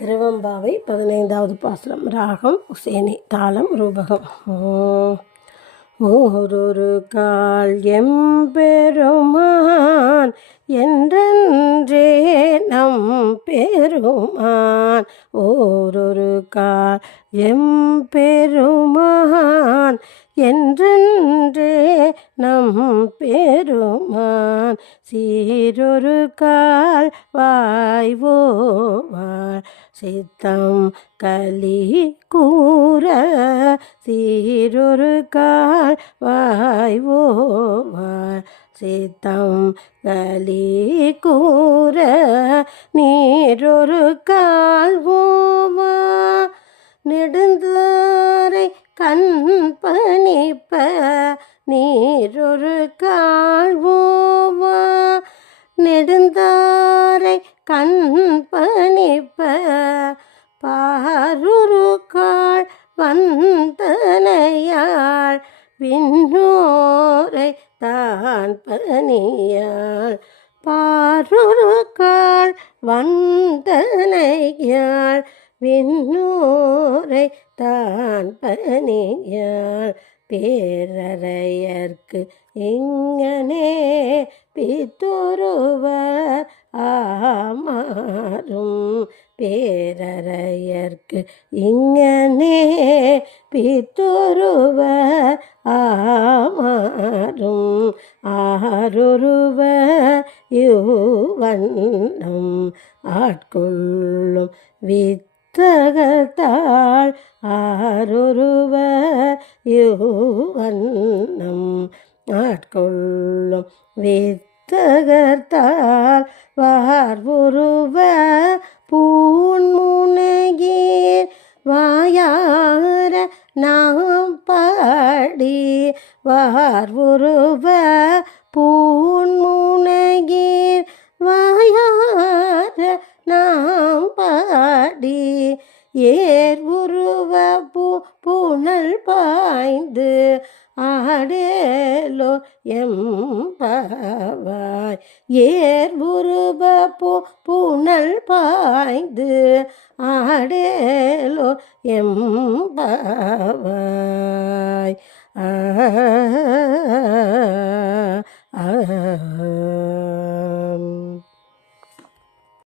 திருவெம்பாவை 15வது பாசுரம். ராகம் உசேனி, தாளம் ரூபகம். ஓரொரு கால் எம்பெருமான் என்றே நம் பெருமான். ஓரொரு கால் எம்பெருமான் என்றே நம் பெருமான். சீரொரு கால் வாய்வோவார் சித்தம் கலி கூற. சீரொரு கால் வாய்வோவார் சித்தம் கலி கூற. நீரொரு கால் ஓவா நெடுந்தாரை கண் பணிப்ப. நீரொரு கால் ஓவா நெடுந்தாரை கண் பணிப்ப. பாரொரு கால் வந்தனையாள் விண்ணோரை தான் பணியாள். பாரொரு கால் வந்தனையாள் விண்ணோரை தான் பணியாள். பேரறையர்க்கு இங்கனே பித்தொருவர் ஆமாறும். பேரறையர்க்கு இங்கனே பித்தொருவர் ஆமாறும். ஆரொருவர் யுவண்ணம் ஆட்கொள்ளும் வித்தகத்தாள். ஆரொருவர் யுவண்ணம் ஆட்கொள்ளும் வித்தகத்தாள். வார்வுருவ பூன்முனையீர் வாயார நாம் பாடி. வார்வுருவ பூன்முனையீர் வாயார நாம் பாடி. ஏர் உருவ புனல் பாய்ந்து ஆடேலோ எம்பாவாய். ஏர் உருவ புனல் பாய்ந்து ஆடேலோ எம்பாவாய்.